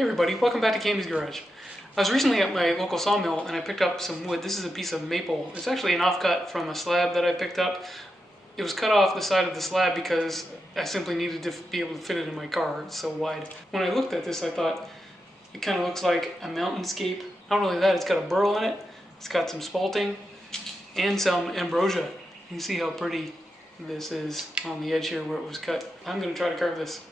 Hey everybody, welcome back to Camy's Garage. I was recently at my local sawmill and I picked up some wood. This is a piece of maple. It's actually an offcut from a slab that I picked up. It was cut off the side of the slab because I simply needed to be able to fit it in my car. It's so wide. When I looked at this, I thought it kind of looks like a mountainscape. Not only that, it's got a burl in it, it's got some spalting, and some ambrosia. You can see how pretty this is on the edge here where it was cut. I'm going to try to carve this.